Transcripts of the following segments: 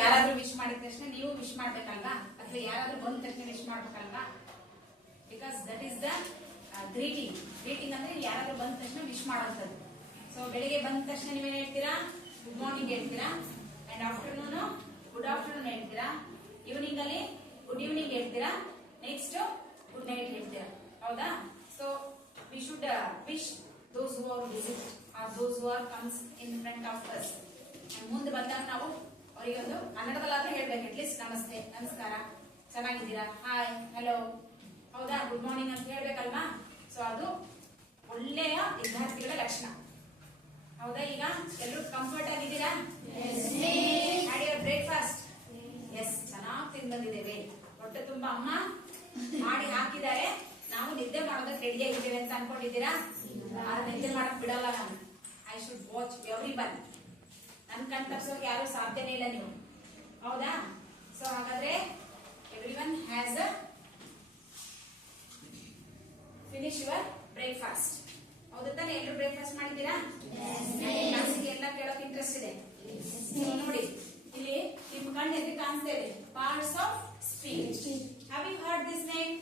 ಯಾರಾದ್ರೂ ವಿಶ್ ಮಾಡಿದ ತಕ್ಷಣ ನೀವು ವಿಶ್ ಮಾಡ್ಬೇಕಲ್ವಾ, ಅಥವಾ ಯಾರಾದ್ರೂ ಬಂದ ತಕ್ಷಣ ವಿಶ್ ಮಾಡ್ಬೇಕಲ್ವಾ? Because that is the greeting. Greeting ಅಂದ್ರೆ ಯಾರಾದ್ರೂ ಬಂದ ತಕ್ಷಣ ವಿಶ್ ಮಾಡೋಂಥದ್ದು. ಸೊ ಬೆಳಿಗ್ಗೆ ಬಂದ ತಕ್ಷಣ ನೀವೇನ್ ಹೇಳ್ತೀರಾ? ಗುಡ್ ಮಾರ್ನಿಂಗ್ ಹೇಳ್ತೀರಾ. ಅಂಡ್ ಆಫ್ಟರ್ನೂನ್ ಗುಡ್ ಆಫ್ಟರ್ನೂನ್ ಹೇಳ್ತೀರಾ. ಈವ್ನಿಂಗ್ ಅಲ್ಲಿ ಗುಡ್ ಈವ್ನಿಂಗ್ ಹೇಳ್ತೀರಾ. ನೆಕ್ಸ್ಟ್ ಗುಡ್ ನೈಟ್ ಹೇಳ್ತೀರಾ. ಹೌದಾ? So we should wish those who are visit or those who are comes in front of us. ಮುಂದೆ ಬಂದಾಗ ನಾವು ಅವರಿಗೆ ಒಂದು ಕನ್ನಡದಲ್ಲಾದ್ರೂ ಹೇಳ್ಬೇಕು. ಅಟ್ಲೀಸ್ಟ್ ನಮಸ್ತೆ, ನಮಸ್ಕಾರ, ಚೆನ್ನಾಗಿದ್ದೀರಾ, ಹಾಯ್, ಹಲೋ, ಹೌದಾ, ಗುಡ್ ಮಾರ್ನಿಂಗ್ ಅಂತ ಹೇಳ್ಬೇಕಲ್ವಾ? ಸೊ ಅದು ಒಳ್ಳೆಯ ವಿದ್ಯಾರ್ಥಿಗಳ ಲಕ್ಷಣ. ಹೌದಾ? ಈಗ ಎಲ್ಲರೂ ಕಂಫರ್ಟ್ ಆಗಿದ್ದೀರಾ? Had your breakfast? ಎಸ್, ಚೆನ್ನಾಗಿ ತಿಂದು ಬಂದಿದ್ದೇವೆ. ಹೊಟ್ಟೆ ತುಂಬಾ ಅಮ್ಮ ಮಾಡಿ ಹಾಕಿದ್ದಾರೆ. ನಾವು ನಿದ್ದೆ ಮಾಡೋದಕ್ಕೆ ರೆಡಿ ಆಗಿದ್ದೇವೆ ಅಂತ ಅನ್ಕೊಂಡಿದ್ದೀರಾ? ನಿದ್ದೆ ಮಾಡಕ್ ಬಿಡಲ್ಲ ನಾನು. I should watch every one. ನನ್ ಕಣ್ ತಪ್ಸೋಕೆ ಯಾರು ಸಾಧ್ಯನೇ ಇಲ್ಲ ನೀವು. ಹೌದಾ? ಸೊ ಹಾಗಾದ್ರೆ every one has finish your breakfast. ಹೌದಾ ತಾನೆ? ಎಲ್ಲರೂ ಬ್ರೇಕ್ಫಾಸ್ಟ್ ಮಾಡಿದ್ದೀರಾ? ಕ್ಲಾಸಿಗೆ ಎಲ್ಲ ಕೇಳೋಕೆ ಇಂಟ್ರೆಸ್ಟ್ ಇದೆ. ನೋಡಿ, ಇಲ್ಲಿ ನಿಮ್ ಕಣ್ಣು ಎದ್ದು ಕಾಣಿಸ್ತಾ ಇದೆ, parts of speech. Have you heard this name?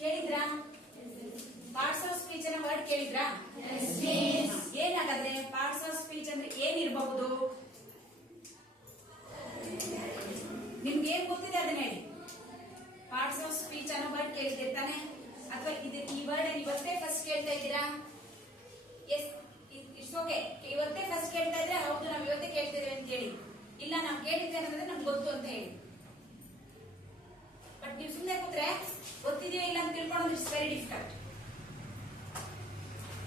ಕೇಳಿದ್ರಾ? ಪಾರ್ಟ್ಸ್ ಆಫ್ ಸ್ಪೀಚ್ ಅನ್ನೋ ವರ್ಡ್ ಕೇಳಿದ್ರಾ? ಏನಾಗದ್ರೆ ಪಾರ್ಟ್ಸ್ ಆಫ್ ಸ್ಪೀಚ್ ಅಂದ್ರೆ ಏನಿರಬಹುದು? ನಿಮ್ಗೆ ಏನ್ ಗೊತ್ತಿದೆ ಅದನ್ನ ಹೇಳಿ. ಪಾರ್ಟ್ಸ್ ಆಫ್ ಸ್ಪೀಚ್ ಅನ್ನೋ ವರ್ಡ್ ಕೇಳಿದ್ದೀರಿ ತಾನೆ? ಅಥವಾ ಈ ವರ್ಡ್ ಇವತ್ತೇ ಫಸ್ಟ್ ಕೇಳ್ತಾ ಇದ್ದೀರಾ? Yes, it's okay. ಇವತ್ತೇ ಫಸ್ಟ್ ಕೇಳ್ತಾ ಇದ್ರೆ ಹೌದು ನಾವು ಇವತ್ತೇ ಕೇಳ್ತಿದ್ದೇವೆ ಅಂತ ಹೇಳಿ. ಇಲ್ಲ ನಾವು ಕೇಳಿದ್ದೇವೆ ಅನ್ನೋದ್ರೆ ನಮ್ಗೆ ಗೊತ್ತು ಅಂತ ಹೇಳಿ. ಬಟ್ ನೀವು ಸುಮ್ಮನೆ ಕೂತ್ರೆ ಗೊತ್ತಿದೆಯೋ ಇಲ್ಲ ಅಂತ ತಿಳ್ಕೊಳ್ಳೋದು ಇಟ್ಸ್ ವೆರಿ ಡಿಫಿಕಲ್ಟ್.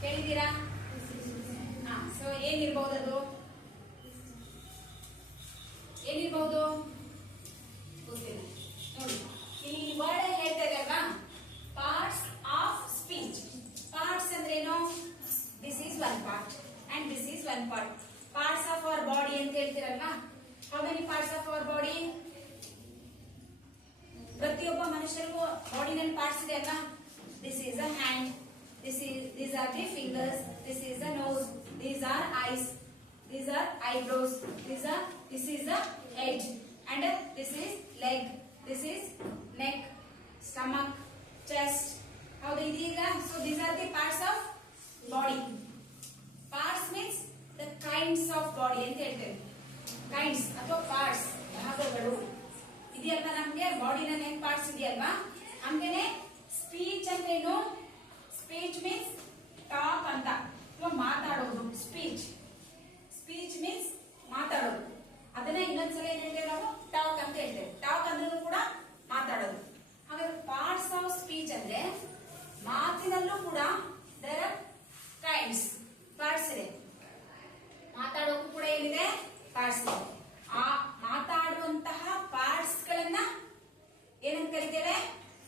ಕೇಳಿದ್ದೀರಾ? ಸೊ ಏನಿರ್ಬಹುದು? ಅದು ಏನಿರ್ಬಹುದು ಗೊತ್ತಿಲ್ಲ. ನೋಡಿ, ಈ ವರ್ಡ್ ಹೇಳ್ತಾ ಇದೆ ಅಲ್ವಾ, ಪಾರ್ಟ್ಸ್ ಆಫ್ ಸ್ಪೀಚ್. ಪಾರ್ಟ್ಸ್ ಅಂದ್ರೆ ಏನು? This is one part and this is one part. Parts of our body ಅಂತ ಹೇಳ್ತೀರಲ್ವಾ? How many parts of our body? ಪ್ರತಿಯೊಬ್ಬ ಮನುಷ್ಯರಿಗೂ ಬಾಡಿನಲ್ಲಿ ಪಾರ್ಟ್ಸ್ ಇದೆ ಅಲ್ವಾ? This is a hand, these are the fingers, this is the nose, these are eyes, these are eyebrows, this is the head, and this is leg, this is neck, stomach, chest. How do you do? So these are the parts of body. Parts means the kinds of body ಅಂತ ಹೇಳ್ತೇವೆ. kinds ಅಥವಾ parts, ಭಾಗಗಳು ಇದೆಯಲ್ವಾ? ನಮ್ಗೆ ಬಾಡಿನಲ್ಲಿ ಹೆಂಗ್ parts ಇದೆಯಲ್ವಾ, ಹಂಗೇನೆ speech ಅಂದ್ರೇನು? ಸ್ಪೀಚ್ ಮೀನ್ಸ್ ಟಾಕ್ ಅಂತ, ಅಥವಾ ಮಾತಾಡೋದು. ಸ್ಪೀಚ್ ಮೀನ್ಸ್ ಮಾತಾಡೋದು. ಅದನ್ನ ಇನ್ನೊಂದ್ಸಲ ಏನ್ ಹೇಳ್ತೇವೆ ನಾವು? ಟಾಕ್ ಅಂತ ಹೇಳ್ತೇವೆ. ಟಾಕ್ ಅಂದ್ರೂ ಕೂಡ ಮಾತಾಡೋದು. ಹಾಗಾದ್ರೆ ಪಾರ್ಟ್ಸ್ ಆಫ್ ಸ್ಪೀಚ್ ಅಂದ್ರೆ ಮಾತಿನಲ್ಲೂ ಕೂಡ ದೇರ್ ಆರ್ ಕೈಂಡ್ಸ್, ಪಾರ್ಟ್ಸ್ ಇದೆ. ಮಾತಾಡೋಕು ಕೂಡ ಏನಿದೆ? ಪಾರ್ಟ್ಸ್ ಇದೆ. ಆ ಮಾತಾಡುವಂತಹ ಪಾರ್ಟ್ಸ್ ಗಳನ್ನ ಏನಂತ ಕರಿತೇವೆ?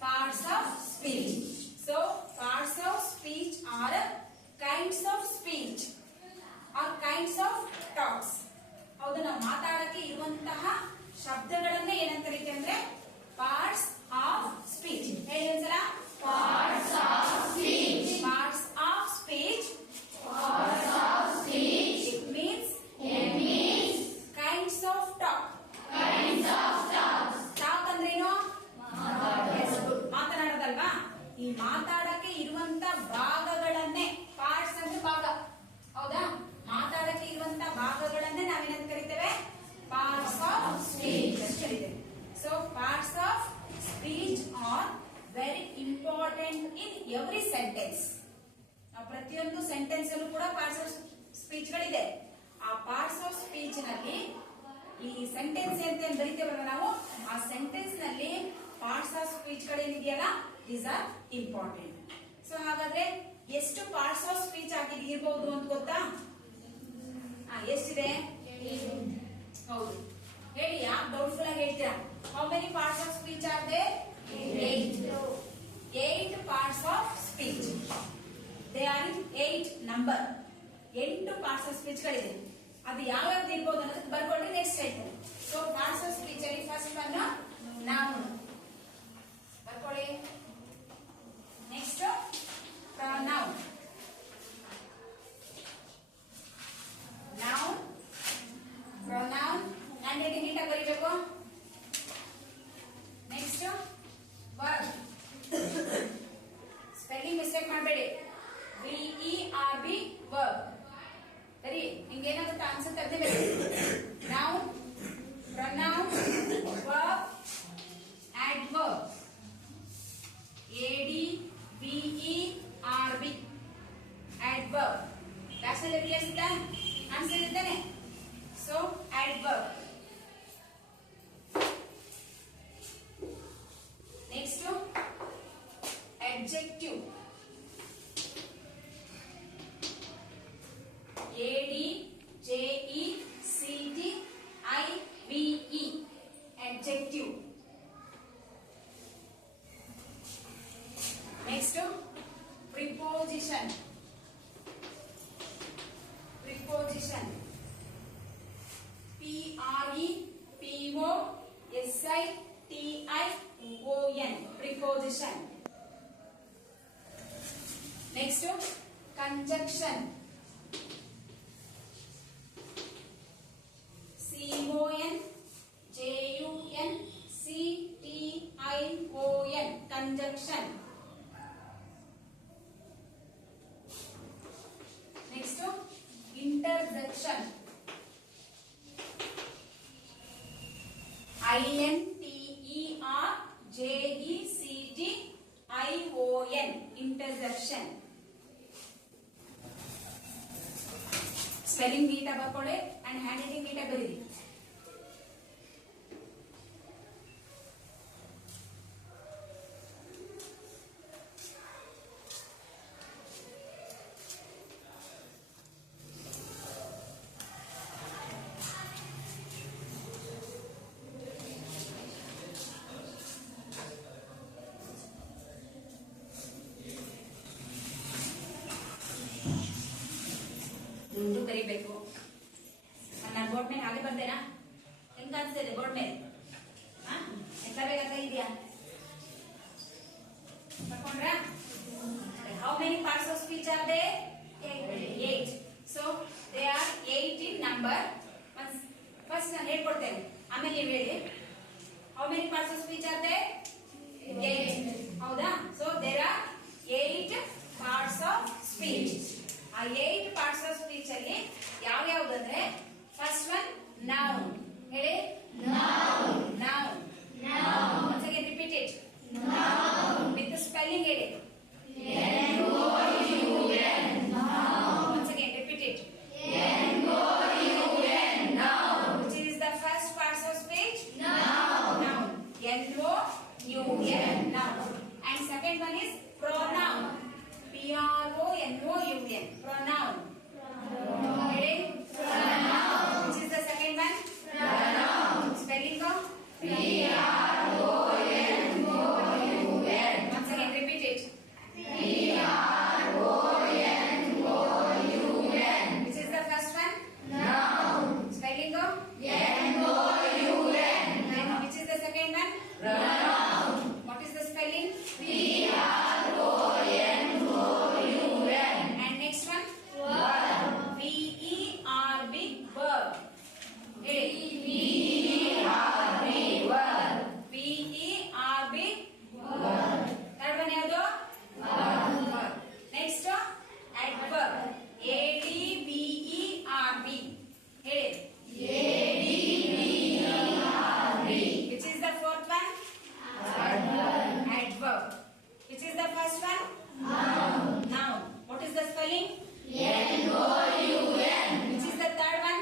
Parts of speech. So, parts of speech are kinds of speech or kinds of talks. ಹೌದು, ನಾವು ಮಾತಾಡಕ್ಕೆ ಇರುವಂತಹ ಶಬ್ದಗಳನ್ನೇ ಏನಂತ ಕರೀತೀವಿ ಅಂದ್ರೆ ಪಾರ್ಟ್ಸ್ ಆಫ್ ಸ್ಪೀಚ್. ಹೇಳಿ ಒಂದ್ಸಲ. Parts of speech. Parts of speech. Parts of speech. It means kinds of talk. Kinds of talk. Talk ಅಂದ್ರೇನು? ಮಾತನಾಡೋದಲ್ವಾ? ಈ ಮಾತಾಡಕ್ಕೆ ಇರುವಂತ ಭಾಗಗಳನ್ನೇ ಪಾರ್ಟ್ಸ್ ಅಂದ್ರೆ ಭಾಗ. ಹೌದಾ? ಮಾತಾಡಕ್ಕೆ ಇರುವಂತ ಭಾಗಗಳನ್ನೇ ನಾವೇನಂತ ಕರಿತೇವೆ? ಪಾರ್ಟ್ಸ್ ಆಫ್ ಸ್ಪೀಚ್ ಅಂತ ಕರಿತೇವೆ. So parts of speech are very important in every sentence. ಪ್ರತಿಯೊಂದು ಸೆಂಟೆನ್ಸ್ ಅಲ್ಲೂ ಕೂಡ ಪಾರ್ಟ್ಸ್ ಆಫ್ ಸ್ಪೀಚ್ ಗಳಿದೆ. ಆ ಪಾರ್ಟ್ಸ್ ಆಫ್ ಸ್ಪೀಚ್ ನಲ್ಲಿ ಈ ಸೆಂಟೆನ್ಸ್ ಅಂತ ಬರೀತೇವಲ್ಲ ನಾವು, ಆ ಸೆಂಟೆನ್ಸ್ ನಲ್ಲಿ ಪಾರ್ಟ್ಸ್ ಆಫ್ ಸ್ಪೀಚ್ ಗಳೇನಿದೆಯಲ್ಲ, ದೀಸ್ ಆರ್ ಇಂಪಾರ್ಟೆಂಟ್. ಸೊ ಹಾಗಾದ್ರೆ ಎಷ್ಟು ಪಾರ್ಟ್ಸ್ ಆಫ್ ಸ್ಪೀಚ್ ಇರಬಹುದು ಅಂತ ಗೊತ್ತಾ? ಎಷ್ಟಿದೆ? ಹೌದು, ಹೇಳಿ. ಯಾಕೆ ಡೌಟ್ಫುಲ್ ಆಗಿ ಹೇಳ್ತೀರಾ? How many parts of speech are there? 8 parts of speech. They are in 8 number. 8 parts of speech ಗಳಿದೆ. ಅದು ಯಾವ್ಯಾವ್ದು ಇರ್ಬೋದು ಅನ್ನೋದಕ್ಕೆ ಬರ್ಕೊಳ್ಳಿ. ನೆಕ್ಸ್ಟ್ ಹೇಳ್ತಾರೆ. ಸೊ ಪಾರ್ಟ್ಸ್ ಆಫ್ ಸ್ಪೀಚ್ ಅಲ್ಲಿ ಫಸ್ಟ್ ಒನ್ ನೌನ್ ಬರ್ಕೊಳ್ಳಿ. Next pronoun. Noun, pronoun, handwriting ನೀಟಾಗಿ ಬರೀಬೇಕು. ನೆಕ್ಸ್ಟ್ ವರ್ಬ್, ಸ್ಪೆಲ್ಲಿಂಗ್ ಮಿಸ್ಟೇಕ್ ಮಾಡಬೇಡಿ. VERB verb. ಸರಿ, ನಿಮ್ಗೆ ಏನಾಗುತ್ತೆ ಅನ್ಸುತ್ತೆ ಅದೇ ಬೇರೆ. Noun, pronoun, verb, adverb. ADVERB adverb. ಕ್ಲಾಸಲ್ಲಿ ಕ್ಲಿಯರ್ ಆನ್ಸರ್ ಇದ್ದಾನೆ. So adverb. Next adjective. ADJECTIVE adjective. Next, preposition. Preposition. PREPOSITION. Preposition. Next, conjunction. CONJUNCTION. Conjunction. Next, interjection. INTERJECTION. Interjection. Spelling ನೀಟಾಗಿ ಬರ್ಕೊಳ್ಳಿ ಅಂಡ್ ಹ್ಯಾಂಡ್ ರೈಟಿಂಗ್ ನೀಟಾಗಿ ಬರೀರಿ. ಮುಂದೆ ಬರೀಬೇಕು. ನಾನು board ಮೇಲೆ ಹಾಗೆ ಬರ್ತೇನಾ? ಹೆಂಗ್ ಕಾಣಿಸ್ತಿದೆ ಬೋರ್ಡ್ ಮೇಲೆ? ಎಂತ ಬೇಕಾಗ್ತಾ ಇದೆಯಾ? ತಕೊಂಡ್ರಾ? How many parts of speech are there? 8. So they are 8 in number. First ನಾನು ಹೇಳ್ಕೊಡ್ತೇನೆ, ಆಮೇಲೆ ನೀವು ಹೇಳಿ. How many parts of speech are there? 8. ಹೌದಾ? So there are 8 parts of speech. ಆ 8 parts of speech ಅಲ್ಲಿ ಯಾವ ಯಾವ್ದಂದ್ರೆ ಫಸ್ಟ್ ಒನ್ ನೌನ್. ಹೇಳಿ noun. Noun. Noun. once again repeat it. Noun. with the spelling ಹೇಳಿ NOUN. Noun. once again repeat it. NOUN. Noun. which is the first parts of speech? Noun. Noun. NOUN. Noun. and second one is pronoun. PRONOUN. Pronoun. Ready? Pronoun. Which is the second one? Pronoun. Spelling of PRONOUN. Once again repeat it. PRONOUN. Which is the first one? Noun. Spelling of NOUN. Which is the second one? Pronoun. What is the spelling? And next one? Verb. VERB. Verb. VERB. Verb. VERB. Verb. Third one ಯಾವುದು? Verb. Next, adverb. ADVERB. ಹೇಳಿ ADVERB. Which is the fourth one? Adverb. Which is the first one? Noun. Noun. What is the spelling? NOUN. Which is the third one?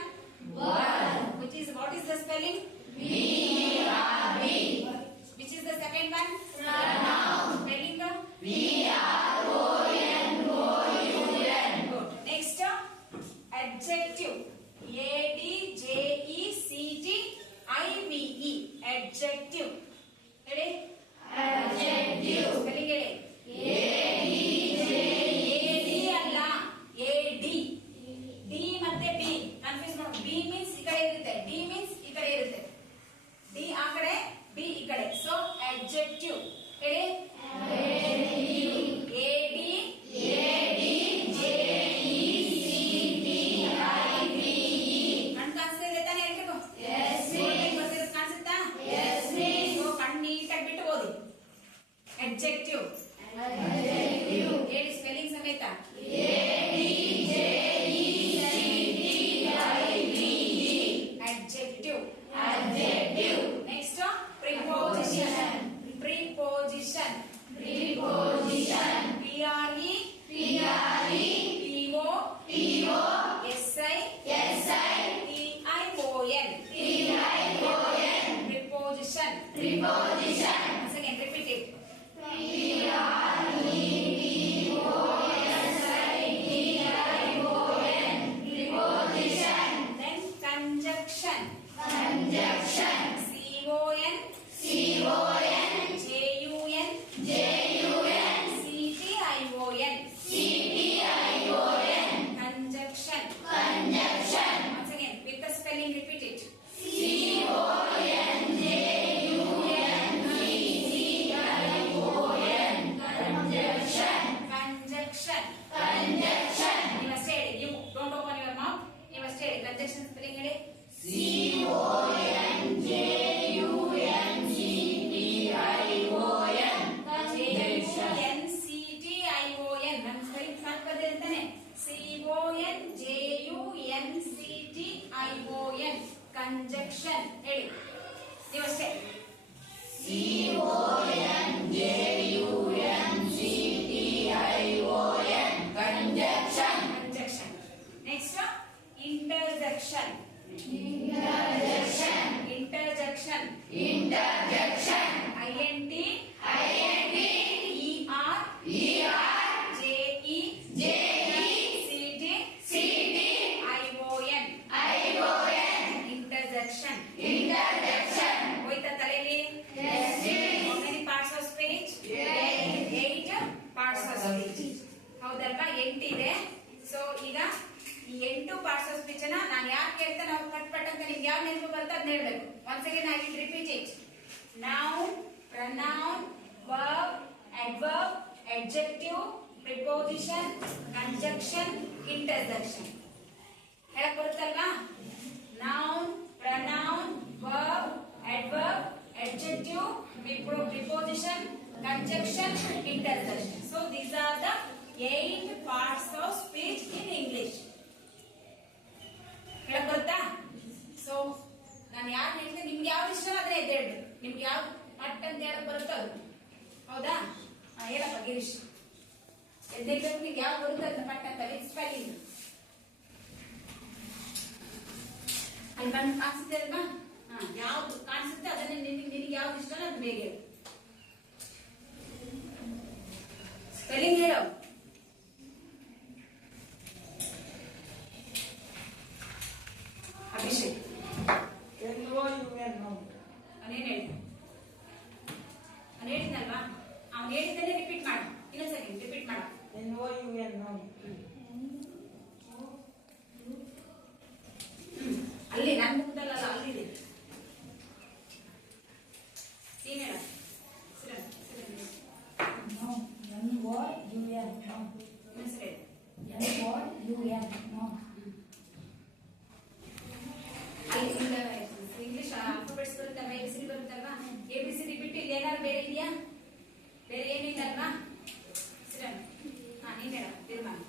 Verb. Which is what is the spelling? VERB. Which is the second one? Pronoun. Spelling of PRONOUN. Good. Next, adjective. ADJECTIVE. Adjective. Ready? Adjective. Spelling ಹೇಳಿ AD ಅಲ್ಲ AD. D ಮತ್ತೆ B confuse ಮಾಡಿ. B means ಈ ಕಡೆ ಇರುತ್ತೆ, D means ಈ ಕಡೆ ಇರುತ್ತೆ. ಹೇಳಿ ನೀವಷ್ಟೇ. Conjunction. Conjunction. Next, interjection. Interjection. Interjection. Interjection. INT, INT. ER, JE, CD, ION. Interjection. Interjection. ಹೋಯ್ತಾ ತಲೆಯಲ್ಲಿ? Yes, miss. How many parts of speech? 8 parts of speech. ಹೌದಲ್ವಾ? 8 ಇದೆ. ಸೊ ಈಗ ಈ 8 ಪಾರ್ಟ್ಸ್ ಆಫ್ ಸ್ಪೀಚ್ ಅನ್ನ ನಾನು ಯಾಕೆ ಹೇಳ್ತಾ ನಾವು ಪಟ್ ಅಂತ ನಿಮ್ಗೆ ಯಾವ ನೆನಪು ಬರುತ್ತೆ ಅದನ್ನ ಹೇಳ್ಬೇಕು. Once again I will repeat it. Noun, pronoun, verb, adverb, adjective, preposition, conjunction, interjection. ಹೇಳಕ್ ಬರುತ್ತಲ್ವಾ? Noun, pronoun, verb, adverb, adjective, preposition, conjunction, interjection. So these are the 8 parts of speech in English. ಹೇಳಕ್ ಬರುತ್ತಾ? So ನಾನು ಯಾರು ಹೇಳ್ತೇನೆ ನಿಮ್ಗೆ ಯಾವ್ದು ಇಷ್ಟ ಆದ್ರೆ ಎದ್ದೇಳ್ಬೇಕು. ನಿಮ್ಗೆ ಯಾವ್ದು ಪಟ್ ಅಂತ ಹೇಳಕ್ ಬರುತ್ತೋ ಅದು. ಹೌದಾ? ಹೇಳಪ್ಪ ಗಿರೀಶ್. ಎದ್ದೇಳ್ಬೇಕು. ನಿಮ್ಗೆ ಯಾವ್ದು ಬರುತ್ತೆ ಅದನ್ನ ಪಟ್ ಅಂತ ವಿತ್ ಸ್ಪೆಲ್ಲಿಂಗ್. ಅಲ್ಲಿ ಬಂದು ಕಾಣಿಸುತ್ತೆ ಅಲ್ವಾ? ಯಾವ್ದು ಕಾಣಿಸುತ್ತೆ ಅದನ್ನ ನಿನಗೆ ಯಾವ್ದು ಇಷ್ಟ ಅದು ಬೇಗ ಹೇಳು. ಸ್ಪೆಲ್ಲಿಂಗ್ ಹೇಳು. ಅಭಿಷೇಕ್ ಅವನೇನ್ ಹೇಳಿ ಹೇಳಿದ್ನಲ್ವಾ? ಅವ್ನು ಹೇಳಿದ್ದನ್ನೇ ರಿಪೀಟ್ ಮಾಡು. ಇನ್ನೊಂದ್ಸರಿ ರಿಪೀಟ್ ಮಾಡು. ಅಲ್ಲಿ ನನ್ನ ಮುಖದಲ್ಲ, ಅಲ್ಲಿದೆ. ನೀನ್ ಹೇಳ. ಇಂಗ್ಲಿಷ್ ಆಲ್ಫಾಬೆಟ್ಸ್ ಬರುತ್ತಲ್ವಾ? ABCD ಬರುತ್ತಲ್ವಾ? ABCD ಬಿಟ್ಟು ಇಲ್ಲಿ ಏನಾದ್ರು ಬೇರೆ ಇದೆಯಾ? ಬೇರೆ ಏನಿಲ್ಲ ಅಲ್ವಾ? ನೀನ್ ಹೇಳ ತೀರ್ಮಾನ.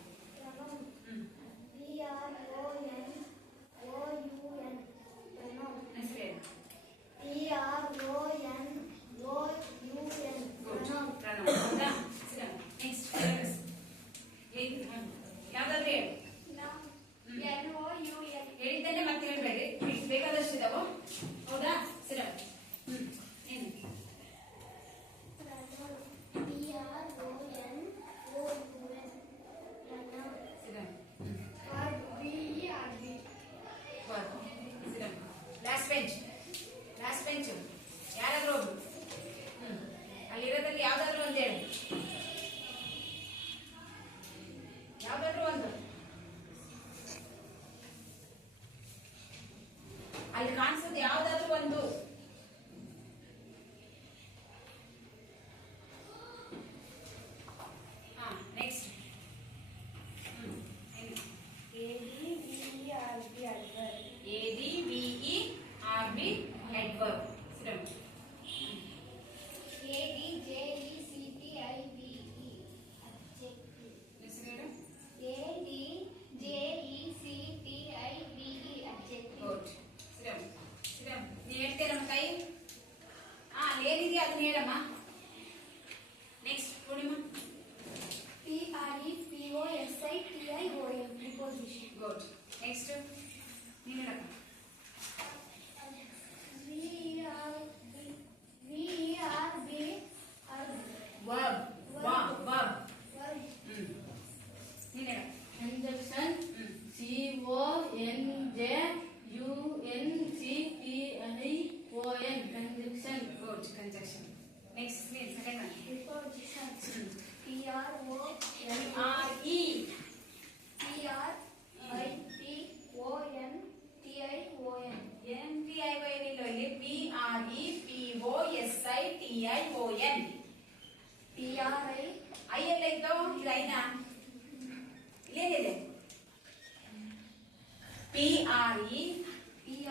ಯಾವ್ದಾದ್ರು ಹೇಳಿ. ಹೇಳಿದ್ದನ್ನೇ ಮತ್ತೆ ಹೇಳ್ಬೇಡಿ. ಬೇಕಾದಷ್ಟು ಇದಾವ. ಹೌದಾ? ಸರಿ. ಏನು? Last bench. ಲಾಸ್ಟ್ ಬೆಂಚ್ ಯಾರಾದ್ರೂ ಒಬ್ರು ಅಲ್ಲಿರೋದ್ರಲ್ಲಿ ಯಾವ್ದಾದ್ರು ಒಂದು ಹೇಳಿ. ಯಾವ್ದಾದ್ರು ಒಂದು ಅಲ್ಲಿ ಕಾಣಿಸೋದು ಯಾವ್ದಾದ್ರು ಒಂದು. Next ADVERB adverb. ನೀನ್ ಹೇಳ್ತೇನಮ್ಮ ಕೈ? ಅಲ್ಲಿ ಏನಿದೆಯಾ ಅದನ್ನ ಹೇಳಮ್ಮ. ನೆಕ್ಸ್ಟ್ ಪೂರ್ಣಿಮಾ. ಗುಡ್. ನೆಕ್ಸ್ಟ್ ನೀನ್ ಹೇಳಪ್ಪ. ವರ್ಬ್. ನೀನ್ ಹೇಳ. Conjunction. CONJUNCTION. Conjunction. Good. Conjunction. Next, please. Second one. Preposition. NTION ಇಲ್ಲೋ ಇಲ್ಲಿ PREPOSITION. ಐ ಎಲ್ಲ ಇದ್ದೋ ಇದು ಐನಾ? ಇಲ್ಲೇನಿದೆ? PREPOSITION.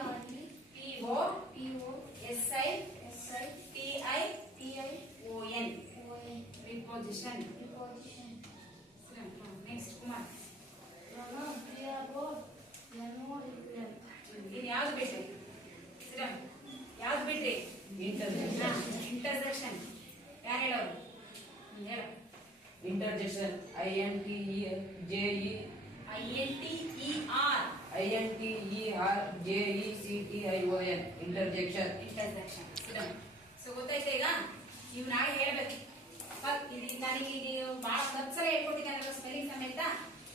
Preposition. Next, Kumar. ಇನ್ ಯಾವ್ದು ಬೇಕು? ಇಂಟರ್ಸೆಕ್ಷನ್ ಯಾರು ಹೇಳೋರು? ಹೇಳು. Interjection INTER JECTION interjection. Intersection. So ಗೊತ್ತಾಯ್ತಾ ಈಗ? ನೀವು ನಾಳೆ ಹೇಳ್ಬೇಕು. ನನಗೆ ಇದು ಬಹಳ ಸಲ ಹೇಳ್ಕೊಟ್ಟಿದ್ದಾನಲ್ಲ ಸ್ಪೆಲ್ಲಿಂಗ್ ಸಮೇತ.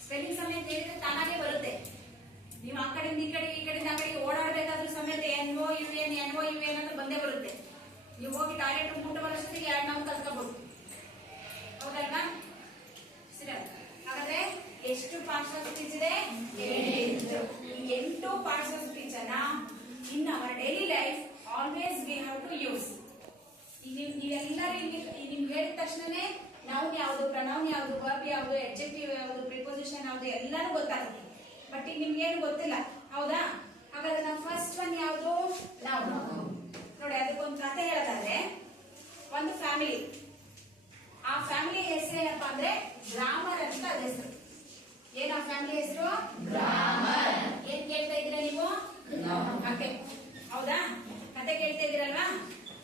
ಸ್ಪೆಲ್ಲಿಂಗ್ ಸಮೇತ ಹೇಳಿದ್ರೆ ತಾನಾಗೆ ಬರುತ್ತೆ. ನೀವು ಆ ಕಡೆಯಿಂದ ಈ ಕಡೆಗೆ, ಈ ಕಡೆಯಿಂದ ಆ ಕಡೆಗೆ ಓಡಾಡಬೇಕಾದ್ರೂ ಸಮೇತ NOUN ಅಂತ ಬಂದೇ ಬರುತ್ತೆ. ನೀವು ಹೋಗಿ ಟಾಯ್ಲೆಟ್ ಊಟ ಬರೋಷ್ಟೊತ್ತಿಗೆ 2 ನಾವು ಕಲ್ತ್ಕೋಬಹುದು. ಹೌದಲ್ವಾ? ಸರಿ. ಹಾಗಾದ್ರೆ ಎಷ್ಟು ಪಾರ್ಟ್ಸ್ ಆಫ್ ಸ್ಪೀಚ್ ಇದೆ? 8. ಈ 8 ಪಾರ್ಟ್ಸ್ ಆಫ್ ಸ್ಪೀಚ್ ಅನ್ನ in our daily life always we have to use. ನೀವೆಲ್ಲರೂ ನಿಮ್ಗೆ ಹೇಳಿದ ತಕ್ಷಣನೇ ನೌನ್ ಯಾವುದು, ಪ್ರನೌನ್ ಯಾವುದು, ವರ್ಬ್ ಯಾವುದು, ಅಡ್ಜೆಕ್ಟಿವ್ ಯಾವುದು, ಪ್ರಿಪೋಸಿಷನ್ ಯಾವುದು ಎಲ್ಲಾನು ಗೊತ್ತಾಗುತ್ತೆ. ಬಟ್ ಈಗ ನಿಮ್ಗೆ ಏನು ಗೊತ್ತಿಲ್ಲ, ಹೌದಾ? ಹಾಗಾದ್ರೆ ನಾವು ಫಸ್ಟ್ ಒನ್ ಯಾವುದು? ನೌನ್. ನೋಡಿ, ಅದಕ್ಕೊಂದು ಕಥೆ ಹೇಳೋದಾದ್ರೆ, ಒಂದು ಫ್ಯಾಮಿಲಿ, ಆ ಫ್ಯಾಮಿಲಿ ಹೆಸರು ಏನಪ್ಪಾ ಅಂದ್ರೆ ಗ್ರಾಮರ್ ಅಂತ ಅದ ಹೆಸರು. ಏನ್ ಆ ಫ್ಯಾಮಿಲಿ ಹೆಸರು? ಗ್ರಾಮರ್. ಏನ್ ಕೇಳ್ತಾ ಇದ್ದೀರಾ ನೀವು? ಕತೆ. ಹೌದಾ? ಕತೆ ಕೇಳ್ತಾ ಇದ್ದೀರಲ್ವಾ?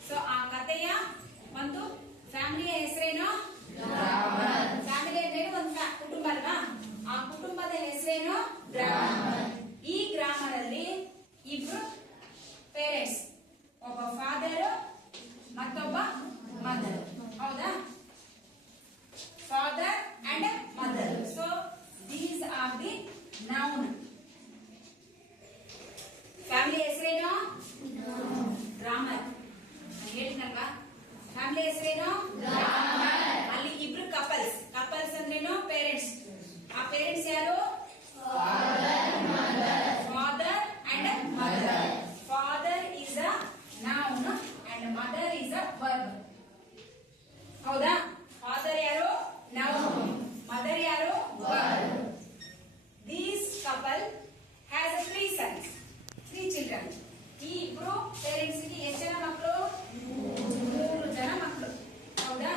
ಸೊ ಆ ಕಥೆಯ ಒಂದು ಫ್ಯಾಮಿಲಿಯ ಹೆಸರೇನು? ಗ್ರಾಮರ್. ಫ್ಯಾಮಿಲಿ ಅಂದ್ರೆ ಒಂದು ಕುಟುಂಬ ಅಲ್ವಾ? ಆ ಕುಟುಂಬದ ಹೆಸರೇನು? ಗ್ರಾಮರ್. ಈ ಗ್ರಾಮರ್ ಅಲ್ಲಿ ಇಬ್ರು ಪೇರೆಂಟ್ಸ್, ಒಬ್ಬ ಫಾದರ್ ಮತ್ತೊಬ್ಬ ಮದರ್. ಹೌದಾ? Father and mother. So these R the noun. Family ಹೆಸರೇನು? ಗ್ರಾಮರ್. ಹೇಳಿದ್ನಲ್ವಾ? ಫ್ಯಾಮಿಲಿ ಹೆಸರೇನು? ಅಲ್ಲಿ ಇಬ್ರು ಕಪಲ್ಸ್. ಕಪಲ್ಸ್ ಅಂದ್ರೇನು? ಪೇರೆಂಟ್ಸ್. ಆ ಪೇರೆಂಟ್ಸ್ ಯಾರು? Father and mother. Father is a noun and mother is a verb. ಹೌದಾ? ಫಾದರ್ ಯಾರು? ನೌನ್. ಮದರ್ ಯಾರು? Verb. These couple has 3 sons, 3 children. ಈ ಇಬ್ರು ಪೇರೆಂಟ್ಸ್ ಗೆ ಎಷ್ಟು ಜನ ಮಕ್ಕಳು? 3 ಜನ ಮಕ್ಕಳು. ಹೌದಾ?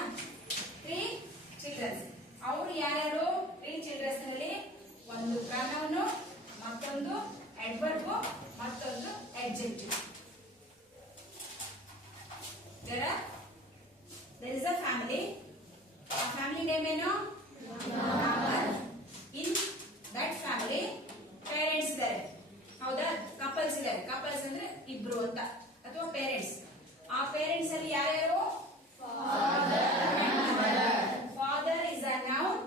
3 children. ಅವರು ಯಾರ್ಯಾರು? 3 children ನಲ್ಲಿ ಒಂದು ಪ್ರನೌನ್, ಮತ್ತೊಂದು ಅಡ್ವರ್ಬ್, ಮತ್ತೊಂದು adjective. There is a family. A family name ಏನು? In that family parents ಇದ್ದಾರೆ. ಹೌದಾ? ಕಪಲ್ಸ್ ಇದ್ದಾರೆ. ಕಪಲ್ಸ್ ಅಂದ್ರೆ ಇಬ್ರು ಅಂತ ಅಥವಾ ಪೇರೆಂಟ್ಸ್. ಆ ಪೇರೆಂಟ್ಸ್ ಅಲ್ಲಿ ಯಾರ್ಯಾರು? Father is a noun,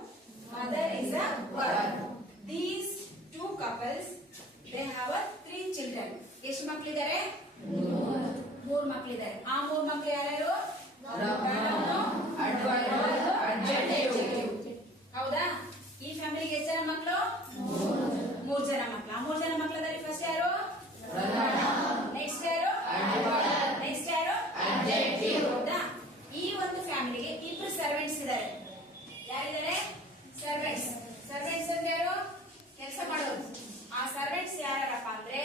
mother is a verb. These 2 couples they have 3 children. ಎಷ್ಟು ಮಕ್ಕಳಿದ್ದಾರೆ? 3 ಮಕ್ಕಳಿದ್ದಾರೆ. ಆ 3 ಮಕ್ಕಳು ಯಾರ್ಯಾರು? ಹೌದಾ? ಈ ಫ್ಯಾಮಿಲಿಗೆ ಎಷ್ಟು ಜನ ಮಕ್ಕಳು? 3 ಜನ ಮಕ್ಕಳು. ಆ 3 ಜನ ಮಕ್ಕಳದಲ್ಲಿ ಫಸ್ಟ್ ಯಾರು? ನೆಕ್ಸ್ಟ್ ಯಾರು? ನೆಕ್ಸ್ಟ್ ಯಾರು? ಹೌದಾ? ಈ ಒಂದು ಫ್ಯಾಮಿಲಿಗೆ ಇಬ್ರು ಸರ್ವೆಂಟ್ಸ್ ಇದ್ದಾರೆ. ಯಾರಿದ್ದಾರೆ? ಸರ್ವೆಂಟ್ಸ್. ಸರ್ವೆಂಟ್ಸ್ ಅಂದ್ರೆ ಯಾರು? ಕೆಲಸ ಮಾಡೋರು. ಆ ಸರ್ವೆಂಟ್ಸ್ ಯಾರಪ್ಪ ಅಂದ್ರೆ,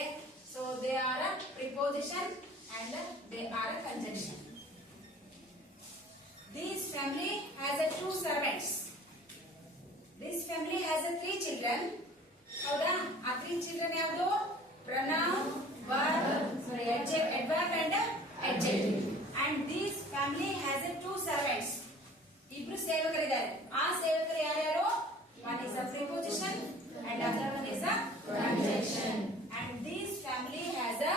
so they are a preposition and they are a conjunction. This family has 2 servants. This family has 3 children. ಹೌದಾ? ಆ 3 children ಯಾವುದು? Pronoun, verb, adverb and adjective. And this family has 2 servants. ಇಬ್ರು ಸೇವಕರಿದ್ದಾರೆ. ಆ ಸೇವಕರು ಯಾರ್ಯಾರು? One is a preposition and other one is a conjunction. And this family has a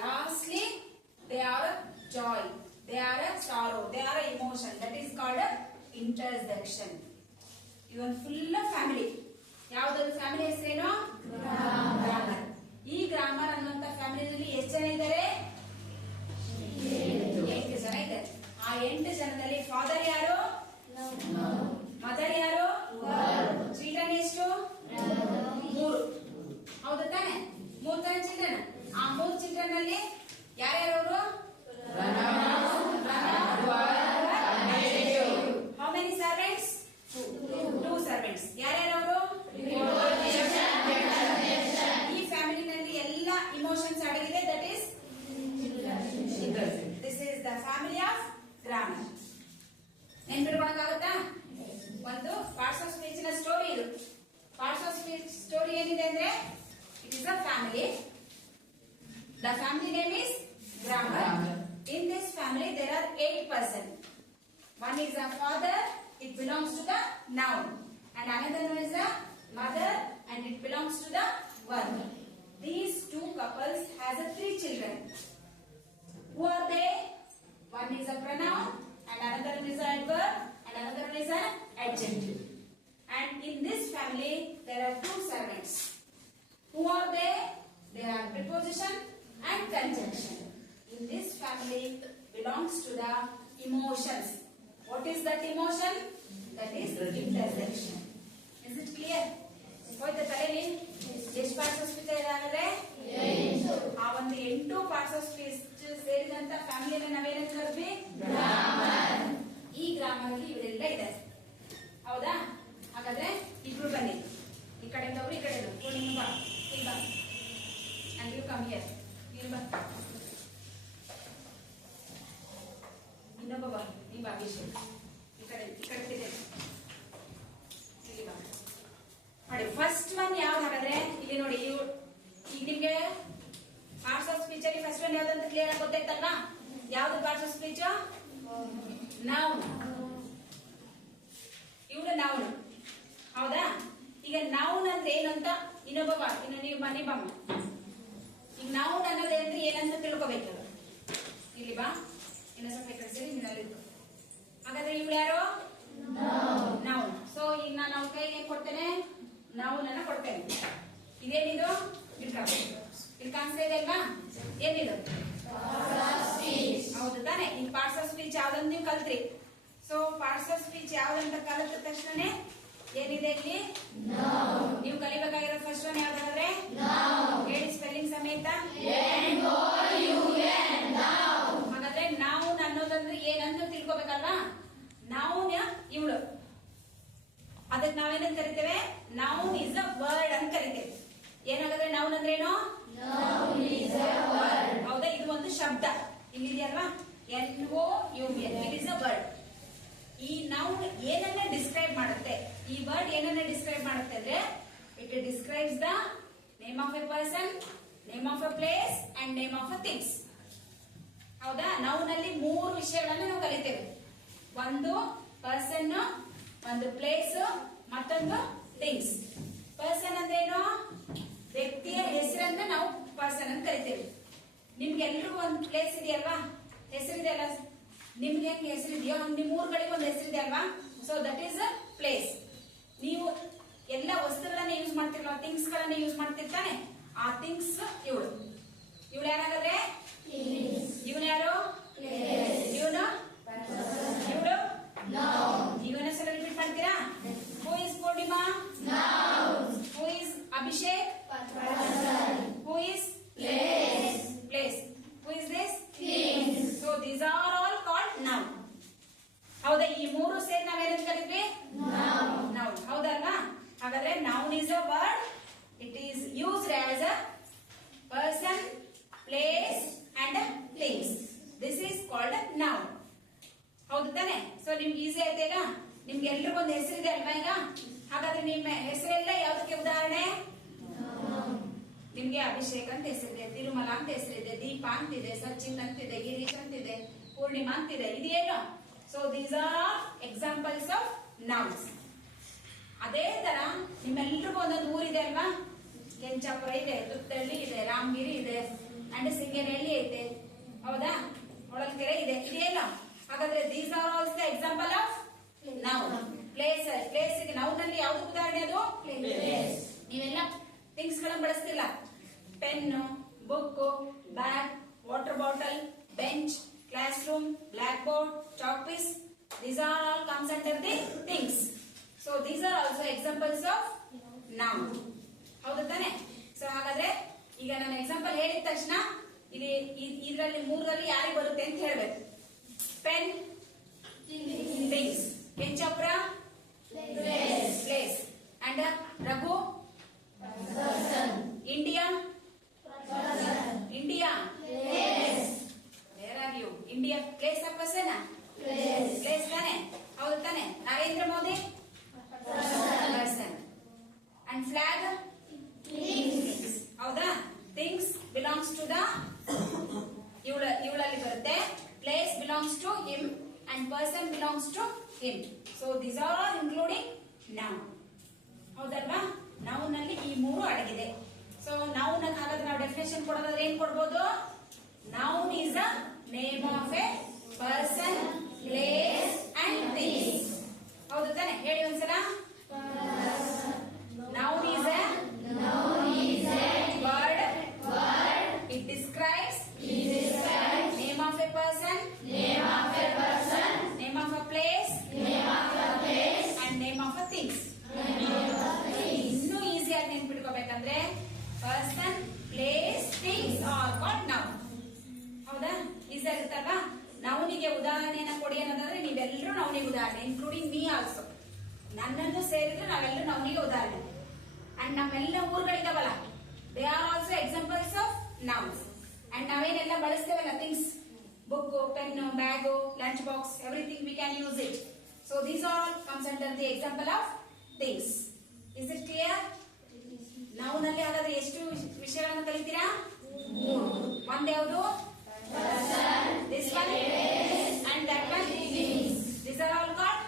lastly they are joy. They are a sorrow. They are a emotion. That is called a intersection. Your full family. ಯಾವ್ದಾದ್ರು family ಹೆಸರೇನು? Grammar. ಈ grammar ಅನ್ನುವಂತ ಫ್ಯಾಮಿಲಿಯಲ್ಲಿ ಎಷ್ಟು ಜನ ಇದ್ದಾರೆ? 8 ಜನ ಇದ್ದಾರೆ. ಆ 8 ಜನದಲ್ಲಿ ಫಾದರ್ ಯಾರು? ಮದರ್ ಯಾರು? ಚಿಲ್ಡ್ರನ್ ಎಷ್ಟು? 3. ಹೌದು ತಾನೆ? 3 ತರ ಚಿಲ್ಡ್ರನ್. ಆ 3 ಚಿಲ್ಡ್ರನ್ ಅಲ್ಲಿ ಯಾರ್ಯಾರು? How many servants? 2 servants. ಯಾರ್ಯಾರು? ಈ ಫ್ಯಾಮಿಲಿನಲ್ಲಿ ಎಲ್ಲ ಇಮೋಷನ್ಸ್ ಅಡಗಿದೆ. That is 8 person. One is a father, it belongs to the noun, and another one is a mother, and it belongs to the verb. These two couples has a 3 children. Who are they? One is a pronoun, and another one is an adverb, and another one is an adjective. And in this family, there are 2 servants. Who are they? They are preposition and conjunction. In this family belongs to the emotions. What is that emotion? That is interjection. Is it clear? ಹೋಯ್ತಾ ತಲೆಯಲ್ಲಿ ಎಷ್ಟು parts of speech ಇದಾವೆ? ಆ ಒಂದು 8 parts of speech ಸೇರಿದಂತ ಫ್ಯಾಮಿಲಿಯನ್ನು ನಾವೇನಂತ ಕರೆದ್ವಿ? Grammar. ಈ grammar ಅಲ್ಲಿ ಇವರೆಲ್ಲ ಇದ್ದಾರೆ. ಹೌದಾ? ಹಾಗಾದ್ರೆ ಇಬ್ರು ಬನ್ನಿ. ಈ ಕಡೆಯಿಂದವರು ಈ ಕಡೆಯಿಂದ ಪೂರ್ಣಿಮಾ ಬಾ. ಇಲ್ಲಿ ಬಾ. And you come here. ಇಲ್ಲಿ ಬಾ. ಇನ್ನೊಬ್ಬ ಬಾ. ಈ ಬಾ ಅಭಿಷೇಕ್. ಈ ಕಡೆ ತಿರುಗಿ. ಇಲ್ಲಿ ಬಾ. ನೋಡಿ ಫಸ್ಟ್ ಒನ್ ಯಾವ್ದು ಹಾಗಾದ್ರೆ ಇಲ್ಲಿ ನೋಡಿ ಈಗ ನಿಮ್ಗೆ ಪಾರ್ಟ್ಸ್ ಆಫ್ ಸ್ಪೀಚ್ ಅಲ್ಲಿ ಫಸ್ಟ್ ಒನ್ ಯಾವ್ದಂತ ಕ್ಲಿಯರ್ ಆಗಿ ಗೊತ್ತಾಯ್ತಲ್ವಾ? ಯಾವ್ದು ಪಾರ್ಟ್ಸ್ ಆಫ್ ಸ್ಪೀಚ್? ನೌನ್. ಇವ್ರು ನೌನ್. ಹೌದಾ? ಈಗ ನೌನ್ ಅಂದ್ರೆ ಏನಂತ ಇನ್ನೊಬ್ಬ ಬಾ. ಇನ್ನು ನೀವು ಮನೆ ಬಮ್ಮ. ಈಗ ನೌನ್ ಅನ್ನೋದು ಅಂದ್ರೆ ಏನಂತ ತಿಳ್ಕೊಬೇಕು. ಇಲ್ಲಿ ಬಾ. ಇನ್ನೊಂದು ಸ್ವಲ್ಪ ಕಡೆ ಸೇರಿ ನಿನ್ನಲ್ಲಿ. ಹಾಗಾದ್ರೆ ಇವ್ರು ಯಾರು? ನೌನ್. ಸೊ ಈಗ ನಾನು ಅವ್ರ ಕೈಗೆ ಏನ್ ಕೊಡ್ತೇನೆ? ನೌನ್ ಅನ್ನ ಕೊಡ್ತೇನೆ. ಇದೇನಿದು? ಇಲ್ಲಿ ಕಾಣಿಸ್ತಾ ಇದೆ ಅಲ್ವಾ? ಏನಿದು? ಹೌದು ತಾನೆ? ಈ ಪಾರ್ಟ್ಸ್ ಆಫ್ ಸ್ಪೀಚ್ ಯಾವ್ದಂತ ನೀವು ಕಲ್ತ್ರಿ. ಸೊ ಪಾರ್ಟ್ಸ್ ಆಫ್ ಸ್ಪೀಚ್ ಯಾವ್ದಂತ ಕಲಿತ ತಕ್ಷಣ ಏನಿದೆ ಇಲ್ಲಿ? ನೀವು ಕಲಿಬೇಕಾಗಿರೋ ಫಸ್ಟ್ ಒನ್ ಯಾವ್ದಾದ್ರೆ ಹೇಳಿ ಸ್ಪೆಲ್ಲಿಂಗ್ ಸಮೇತ. ಹಾಗಾದ್ರೆ ನೌನ್ ಅನ್ನೋದಂದ್ರೆ ಏನಂತ ತಿಳ್ಕೊಬೇಕಲ್ವಾ? ನೌನ್ ಇವಳು. ಅದಕ್ಕೆ ನಾವೇನಂತ ಕರಿತೇವೆ? ನೌನ್ ಇಸ್ ಅ ವರ್ಡ್ ಅಂತ ಕರಿತೇವೆ. ಏನಾಗದ್ರೆ ನೌನ್ ಅಂದ್ರೆ ಏನು? ಹೌದಾ? ಇದು ಒಂದು ಶಬ್ದ. ಇಲ್ಲಿದೆಯಲ್ವಾ? NOUN. It is a word. ಈ ನೌನ್ ಏನನ್ನ ಡಿಸ್ಕ್ರೈಬ್ ಮಾಡುತ್ತೆ? ಈ ವರ್ಡ್ ಏನನ್ನ ಡಿಸ್ಕ್ರೈಬ್ ಮಾಡುತ್ತೆ ಅಂದ್ರೆ it describes the name of A person, name of A place and name of A things. ಹೌದಾ? ನೌನ್ ಅಲ್ಲಿ 3 ವಿಷಯಗಳನ್ನು ನಾವು ಕಲಿತೇವೆ. ಒಂದು ಪರ್ಸನ್, ಒಂದು ಪ್ಲೇಸ್, ಮತ್ತೊಂದು ಥಿಂಗ್ಸ್. ಪರ್ಸನ್ ಅಂದ್ರೆ ಏನು? ವ್ಯಕ್ತಿಯ ಹೆಸರನ್ನ ನಾವು ಪರ್ಸನ್ ಅಂತ ಕರಿತೇವೆ. ನಿಮ್ಗೆ ಎಲ್ರಿಗೂ ಒಂದು ಪ್ಲೇಸ್ ಇದೆಯಲ್ವಾ? ಹೆಸರಿದೆ ಅಲ್ಲ? ನಿಮ್ಗೆ ಹೆಂಗ್ ಹೆಸರಿದೆಯೋ ನಿಮ್ ಊರುಗಳಿಗೆ ಒಂದು ಹೆಸರಿದೆ ಅಲ್ವಾ? So that is a place. ನೀವು ಎಲ್ಲ ವಸ್ತುಗಳನ್ನ ಯೂಸ್ ಮಾಡ್ತಿರಲ್ವಾ? ಥಿಂಗ್ಸ್ ಗಳನ್ನ ಯೂಸ್ ಮಾಡ್ತಿರ್ತಾನೆ. ಆ ಥಿಂಗ್ಸ್ ಇವಳು. ಇವಳು ಯಾರಾಗದ್ರೆ? ಇವನು ಯಾರು? ಇವನು ಇವಳು. ಇವನ ಹೆಸರು ರಿಪೀಟ್ ಮಾಡ್ತೀರಾ? Who is Purnima? Who is Abhishek? Who is place? Who is this? So these are all called noun. ಹೌದಾ? ಈ 3 ಸೇರಿ ನಾವೇನಂತ ಕರೀತೀವಿ? ನೌನ್. ಹೌದಲ್ವಾ? ಹಾಗಾದ್ರೆ noun is a word. It is used as a person, place and things. This is called noun. ಹೌದು ತಾನೆ? So ನಿಮ್ಗೆ ಈಸಿ ಆಯ್ತು. ಈಗ ನಿಮ್ಗೆ ಎಲ್ರಿಗೂ ಒಂದು ಹೆಸರಿದೆ ಅಲ್ವಾ? ಈಗ ಹಾಗಾದ್ರೆ ನಿಮ್ಮ ಹೆಸರೆಲ್ಲ ಯಾವ್ದಕ್ಕೆ ಉದಾಹರಣೆ? ನಿಮ್ಗೆ ಅಭಿಷೇಕ್ ಅಂತ ಹೆಸರಿದೆ, ತಿರುಮಲ ಅಂತ ಹೆಸರಿದೆ, ದೀಪ ಅಂತಿದೆ, ಸಚಿನ್ ಅಂತಿದೆ, ಗಿರೀಶ್ ಅಂತಿದೆ, ಪೂರ್ಣಿಮಾ ಅಂತಿದೆ. ಇದೇನು? So these R examples of nouns. ಅದೇ ತರ ನಿಮ್ಮೆಲ್ರಿಗೂ ಒಂದೊಂದು ಊರಿದೆ ಅಲ್ವಾ? ಕೆಂಚಾಪುರ ಇದೆ, ತುತ್ತಳ್ಳಿ ಇದೆ, ರಾಮಗಿರಿ ಇದೆ, ಅಂಡ್ ಸಿಂಗನಹಳ್ಳಿ ಐತೆ. ಹೌದಾ? ಹೊಳಲ್ಕೆರೆ ಇದೆ. ಇದೇನು? ಹಾಗಾದ್ರೆ these are also example of noun. Place. Place ಗೆ ನೌನ್ ಅಲ್ಲಿ ಯಾವ್ದು ಉದಾಹರಣೆ? ಅದು ನೀವೆಲ್ಲ ಥಿಂಗ್ಸ್ ಗಳನ್ನ ಬಳಸ್ತಿಲ್ಲ. Pen, book, bag, water bottle, bench, classroom, blackboard, chalk piece. These are all comes under the things. So these are also examples of noun. ಹೌದು ತಾನೆ? ಸೊ ಹಾಗಾದ್ರೆ ಈಗ ನಾನು ಎಕ್ಸಾಂಪಲ್ ಹೇಳಿದ ತಕ್ಷಣ ಇದರಲ್ಲಿ 3ರಲ್ಲಿ ಯಾರಿಗೆ ಬರುತ್ತೆ ಅಂತ ಹೇಳ್ಬೇಕು. Pen, things. Kenchapura, place. And Raghu, India, where are you? India place of person? Place ತಾನೆ? ಹೌದು ತಾನೆ? Narendra Modi person. And flag? ಹೌದಾ? ಥಿಂಗ್ಸ್ ಬಿಲಾಂಗ್ಸ್ ಟು ದ ಇವಳಲ್ಲಿ ಬರುತ್ತೆ. Place belongs to him and person belongs to him. So these are all including noun. ಹೌದಲ್ವಾ? Noun ನಲ್ಲಿ ಈ ಮೂರು ಅಡಗಿದೆ. ಸೊ ನೌನ್ ಹಾಗಾದ್ರೆ ನಾವು ಡೆಫಿನೇಷನ್ ಕೊಡೋದಾದ್ರೆ ಏನ್ ಕೊಡ್ಬೋದು? Noun is a name of A person, place and things. ಹೌದು ತಾನೆ? ಹೇಳಿ ಒಂದ್ಸಲ. Noun is A word. It describes name of a person, name of a place, and name of a things. ಇನ್ನೂ ಈಸಿಯಾಗಿ ನೆನ್ಪಿಟ್ಕೋಬೇಕಂದ್ರೆ person, place, things are called noun. ಹೌದಾ? Easy ಆಗುತ್ತಲ್ವಾ? ನೌನಿಗೆ ಉದಾಹರಣೆಯನ್ನ ಕೊಡಿ ಅನ್ನೋದಾದ್ರೆ ನೀವೆಲ್ಲರೂ ನೌನಿಗೆ ಉದಾಹರಣೆ, ಇನ್ಕ್ಲೂಡಿಂಗ್ ಮೀ ಆಲ್ಸೋ. ನನ್ನನ್ನು ಸೇರಿದ್ರೆ ನಾವೆಲ್ಲರೂ ನೌನಿಗೆ ಉದಾಹರಣೆ. ಅಂಡ್ ನಮ್ಮೆಲ್ಲ ಊರುಗಳಿದಾವಲ್ಲ, they are also examples of nouns. And ನಾವೇನೆಲ್ಲ ಬಳಸ್ತೇವಲ್ಲ, things, book, pen, bag, lunch box, everything we can use it. So these all comes under the example of things. Is it clear? ನಾವು ನಲ್ಲಿ ಹಾಗಾದ್ರೆ ಎಷ್ಟು ವಿಷಯಗಳನ್ನು ಕಲಿತೀರಾ? ಮೂರು. ಒಂದ್ ಯಾವುದು? This one and that one. These are all called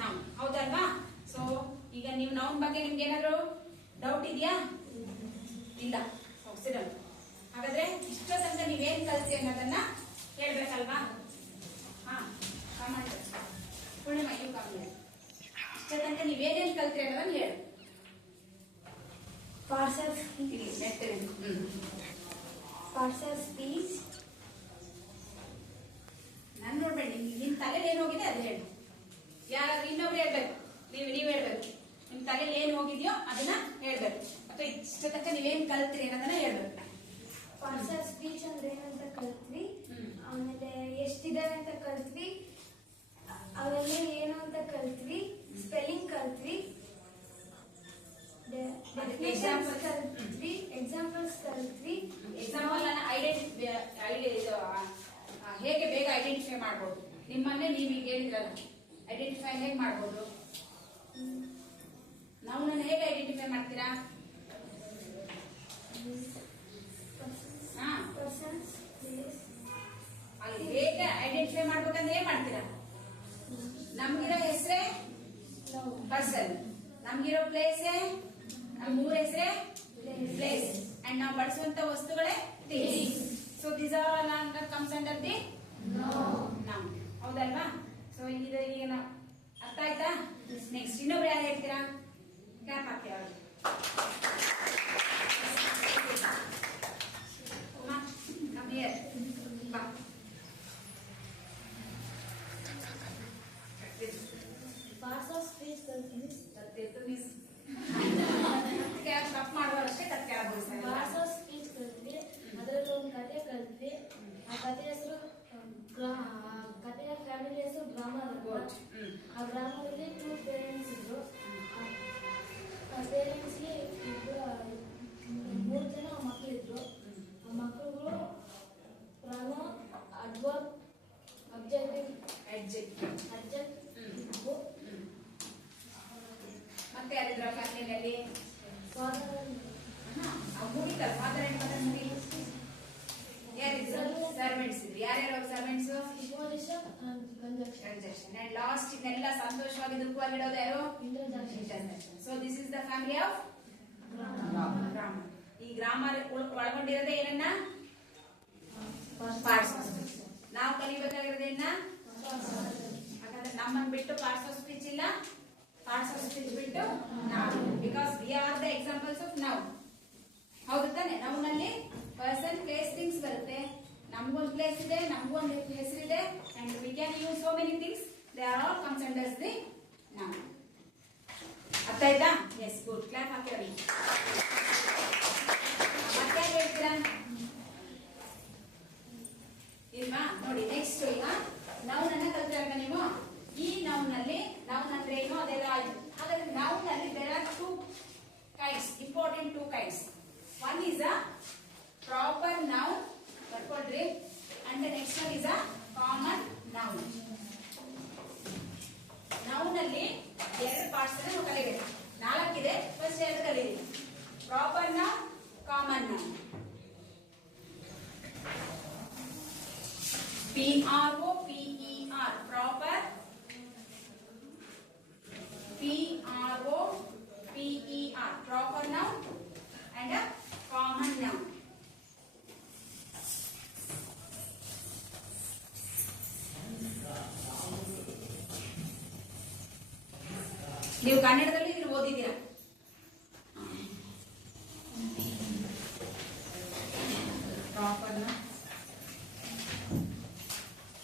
noun. ಹೌದಲ್ವಾ? So ಈಗ ನೀವು ನೌನ್ ಬಗ್ಗೆ ನಿಮ್ಗೆ ಏನಾದ್ರು ಡೌಟ್ ಇದೆಯಾ? ಇಲ್ಲ. ಹಾಗಾದ್ರೆ ಇಷ್ಟ ತನಕ ನೀವೇನ್ ಕಲ್ತ್ರಿ ಅನ್ನೋದನ್ನ ಹೇಳ್ಬೇಕಲ್ವಾ? ಪೂರ್ಣಿಮಾ, ಇಷ್ಟ ತನಕ ನೀವೇನೇನ್ ಕಲ್ತ್ರಿ ಅನ್ನೋದನ್ನ ಹೇಳು. Parts of speech. ನಾನು ನೋಡ್ಬೇಡಿ, ನಿಮ್ ತಲೆಯಲ್ಲಿ ಏನ್ ಹೋಗಿದೆ ಅದು ಹೇಳು. ಯಾರಾದ್ರೂ ಇನ್ನೊಬ್ರು ಹೇಳ್ಬೇಕು, ನೀವ್ ಹೇಳ್ಬೇಕು. ನಿಮ್ ತಲೆಯಲ್ಲಿ ಏನ್ ಹೋಗಿದ್ಯೋ ಅದನ್ನ ಹೇಳ್ಬೇಕು. ಅಥವಾ ಇಷ್ಟ ತನಕ ನೀವೇನ್ ಕಲ್ತ್ರಿ ಅನ್ನೋದನ್ನ ಹೇಳ್ಬೇಕು. ಪಾರ್ಟ್ಸ್ ಆಫ್ ಸ್ಪೀಚ್ ಅಂದ್ರೆ ಏನಂತ ಕಲ್ತ್ವಿ, ಆಮೇಲೆ ಎಷ್ಟಿದಾವೆ ಅಂತ ಕಲ್ತ್ವಿ, ಅವೆಲ್ಲ ಏನು ಅಂತ ಕಲ್ತ್ವಿ, ಸ್ಪೆಲ್ಲಿಂಗ್ ಕಲ್ತ್ವಿ, ಎಕ್ಸಾಂಪಲ್ಸ್ ಕಲ್ತ್ವಿ. ಎಕ್ಸಾಂಪಲ್ ಹೇಗೆ ಬೇಗ ಐಡೆಂಟಿಫೈ ಮಾಡ್ಬೋದು? ನಿಮ್ಮನ್ನೇ ನೀವು ಈಗ ಹೇಳಿದ್ರಲ್ಲ, ಐಡೆಂಟಿಫೈ ಹೇಗೆ ಮಾಡ್ಬೋದು? ನಾವು ನನ್ನ ಹೇಗೆ ಐಡೆಂಟಿಫೈ ಮಾಡ್ತೀರಾ? ಅಲ್ಲಿ ಹೇಗೆ ಐಡೆಂಟಿಫೈ ಮಾಡ್ಬೇಕಂದ್ರೆ ಏನ್ ಮಾಡ್ತೀರಾ? ನಮ್ಗಿರೋ ಹೆಸರೇ ಪರ್ಸನ್, ನಮ್ಗಿರೋ ಪ್ಲೇಸ್, ನಮ್ ಊರ ಹೆಸರೇ ಪ್ಲೇಸ್, ಅಂಡ್ ನಾವು ಬಳಸುವಂತ ವಸ್ತುಗಳೇ things. So these are all under comes under the noun. ಹೌದಲ್ವಾ? ಸೊ ಈಗ ಅರ್ಥ ಆಯ್ತಾ? ನೆಕ್ಸ್ಟ್ ಇನ್ನೊಬ್ರು ಯಾರು ಹೇಳ್ತೀರಾ? ಕ್ಲಾಪ್ ಹಾಕಿ ಅವ್ರಿಗೆ. Come here. Ba. Parts of speech ಕಲ್ತ್ವಿ. ತಪ್ಪು ಮಾಡುವಷ್ಟೇ ಕತ್ತೆ ಆಗೋಸ್ತಾರೆ. ಪಾರ್ಟ್ಸ್ ಆಫ್ ಸ್ಪೀಚ್ ಕಲ್ತ್ವಿ. ಅದರಲ್ಲಿ ಒಂದು ಕತೆ ಕಲ್ತ್ವಿ. ಆ ಕತೆ ಹೆಸರು, ಕಥೆಯ ಫ್ಯಾಮಿಲಿ ಹೆಸರು ಗ್ರಾಮರ್. ಆ ಗ್ರಾಮದಲ್ಲಿ 2 ಪೇರೆಂಟ್ಸ್ ಇದ್ರು. ಆ ಪೇರೆಂಟ್ಸ್ಗೆ 3 ಜನ ಮಕ್ಕಳಿದ್ರು. ಆ ಮಕ್ಕಳುಗಳು ಪ್ರನೌನ್, ಅಡ್ವರ್ಬ್, ಅಬ್ಜೆಕ್ಟಿವ್, ಇದ್ವು. ಮತ್ತೆ ಯಾರಿದ್ರ ಫ್ಯಾಮಿಲಿಯಲ್ಲಿ? ಮುಗಿತಲ್ಲ, ಫಾದರ್ ಅಂಡ್ ಮದರ್ ಮುಗಿ. ಯಾರಿದ್ರು? ಸರ್ವೆಂಟ್ಸ್ ಇದ್ರು. ಯಾರ್ಯಾರು ಸರ್ವೆಂಟ್ಸ್? ಕಂಜಕ್ಷನ್. ಅಂಡ್ ಲಾಸ್ಟ್ ಇದನ್ನೆಲ್ಲ ಸಂತೋಷವಾಗಿ ದುಃಖವಾಗಿಡೋದು ಯಾರು? So this is the family of grammar. ಈ ಗ್ರಾಮರ್ ಒಳಗೊಂಡಿರೋದೇ ಏನನ್ನ? Parts of speech. ನಾವು ಕಲಿಬೇಕಾಗಿರೋದೇನ? ಹಾಗಾದ್ರೆ ನಮ್ಮನ್ನು ಬಿಟ್ಟು ಪಾರ್ಟ್ಸ್ ಆಫ್ ಸ್ಪೀಚ್ ಇಲ್ಲ, ಪಾರ್ಟ್ಸ್ ಆಫ್ ಸ್ಪೀಚ್ ಬಿಟ್ಟು ನಾವು, because we are the examples of noun. ಹೌದು ತಾನೆ? ನೌನಲ್ಲಿ ಪರ್ಸನ್, ಪ್ಲೇಸ್, ಥಿಂಗ್ಸ್ ಬರುತ್ತೆ. ನಮ್ಗೊಂದು ಪ್ಲೇಸ್ ಇದೆ, ನಮ್ಗೊಂದು ಹೆಸರಿದೆ, and we can use so many things. They are all comes under the noun. ಅರ್ಥ ಆಯ್ತಾ? S, good. ಕ್ಲಾಪ್ ಹಾಕಿ ಅವ್ರಿಗೆ. ಮತ್ತೆ ಹೇಳ್ತೀರಾ? ಇಲ್ವಾ? ನೋಡಿ ನೆಕ್ಸ್ಟ್ ಈಗ ನೌನ್ ಅನ್ನ ಕಲ್ತಿರಲ್ಲ ನೀವು. ಈ ನೌನ್ ನಲ್ಲಿ ನೌನ್ ಅಂದ್ರೆ ಏನು ಅದೆಲ್ಲ ಆಯ್ತು. ಹಾಗಾದ್ರೆ ನೌನ್ ನಲ್ಲಿ there are 2 kinds, important 2 kinds. One is a proper noun, ಬರ್ಕೊಳ್ರಿ, and the next one is a common noun. Noun ಅಲ್ಲಿ 2 ಪಾರ್ಟ್ಸ್ ಅನ್ನು ನಾವು ಕಲಿಬೇಕು. 4 ಇದೆ, ಫಸ್ಟ್ 2 ಕಲೀರಿ. Proper noun, common noun. P-R-O-P-E-R, proper. P-R-O-P-E-R, proper noun and a common noun. ನೀವು ಕನ್ನಡದಲ್ಲಿ ಇದನ್ನು ಓದಿದ್ದೀರಾ? Proper ನಾಮ,